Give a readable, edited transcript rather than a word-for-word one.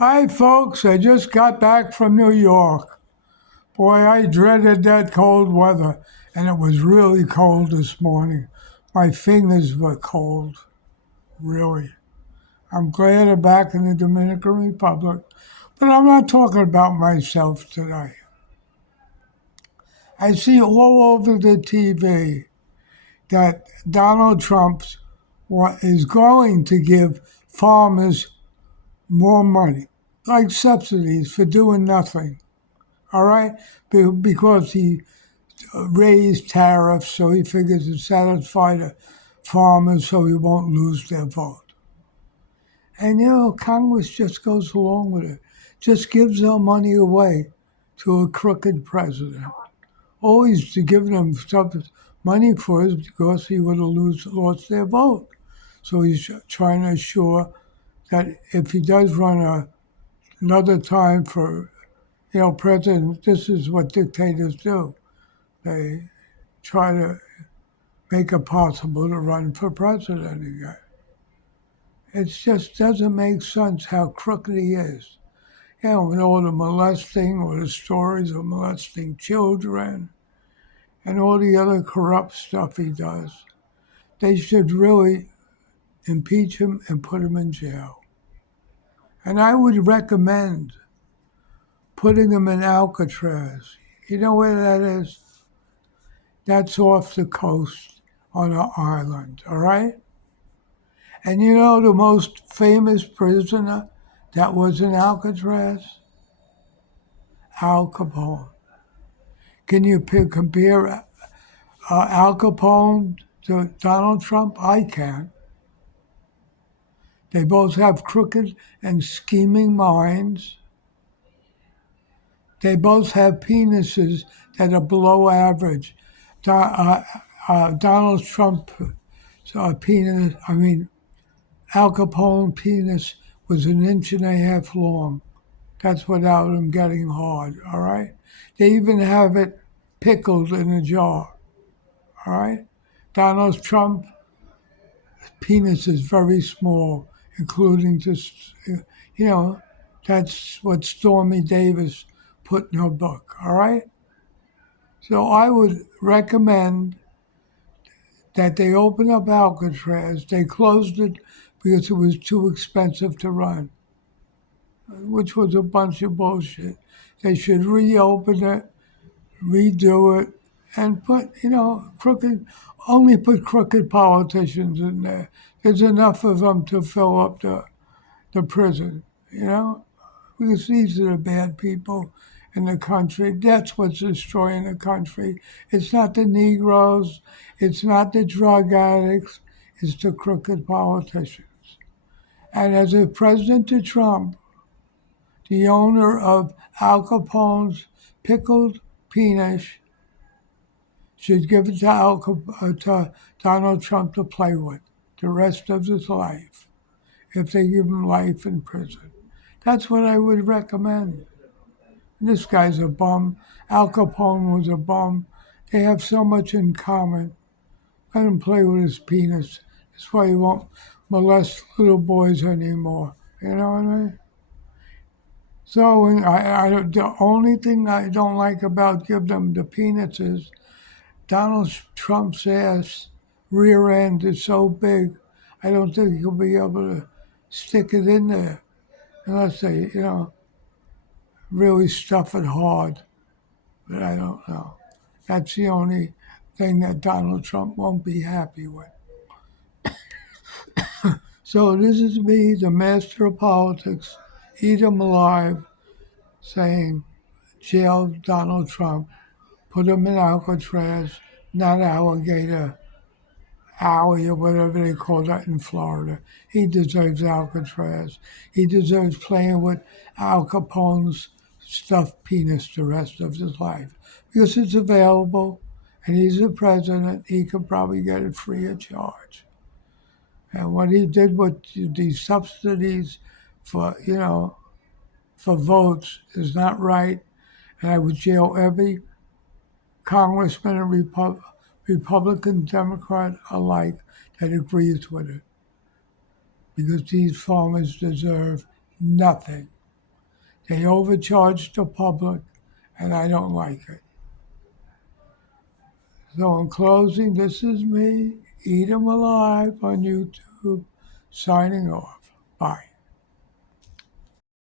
Hi, folks. I just got back from New York. Boy, I dreaded that cold weather, and it was really cold this morning. My fingers were cold, really. I'm glad I'm back in the Dominican Republic, but I'm not talking about myself today. I see all over the TV that Donald Trump is going to give farmers more money, like subsidies for doing nothing. All right, because he raised tariffs, so he figures to satisfy the farmers so he won't lose their vote. And Congress just goes along with it, just gives their money away to a crooked president. Always to give them some money first because he would have lost their vote. So he's trying to assure that if he does run another time for president, this is what dictators do. They try to make it possible to run for president again. It just doesn't make sense how crooked he is. With all the molesting or the stories of molesting children and all the other corrupt stuff he does. They should really impeach him and put him in jail. And I would recommend putting him in Alcatraz. You know where that is? That's off the coast on an island, all right? And the most famous prisoner that was in Alcatraz? Al Capone. Can you compare Al Capone to Donald Trump? I can. They both have crooked and scheming minds. They both have penises that are below average. Donald Trump penis, Al Capone penis was an inch and a half long. That's without him getting hard, all right? They even have it pickled in a jar, all right? Donald Trump penis is very small, including just, that's what Stormy Davis put in her book, all right? So I would recommend that they open up Alcatraz. They closed it because it was too expensive to run, which was a bunch of bullshit. They should reopen it, redo it, and only put crooked politicians in there. There's enough of them to fill up the prison, because these are the bad people in the country. That's what's destroying the country. It's not the Negroes, it's not the drug addicts, it's the crooked politicians. And as a President to Trump, the owner of Al Capone's pickled penis, should give it to Donald Trump to play with the rest of his life if they give him life in prison. That's what I would recommend. This guy's a bum. Al Capone was a bum. They have so much in common. Let him play with his penis. That's why he won't molest little boys anymore. You know what I mean? So the only thing I don't like about giving them the peanuts is Donald Trump's ass rear end is so big, I don't think he'll be able to stick it in there unless they, really stuff it hard. But I don't know. That's the only thing that Donald Trump won't be happy with. So this is me, the master of politics, eat him alive, saying, jail Donald Trump, put him in Alcatraz, not alligator alley or whatever they call that in Florida. He deserves Alcatraz. He deserves playing with Al Capone's stuffed penis the rest of his life because it's available and he's the president. He could probably get it free of charge. And what he did with these subsidies for, for votes is not right. And I would jail every congressman and Republican, Democrat alike that agrees with it. Because these farmers deserve nothing. They overcharge the public, and I don't like it. So, in closing, this is me, Eat 'em Alive on YouTube, signing off. Bye.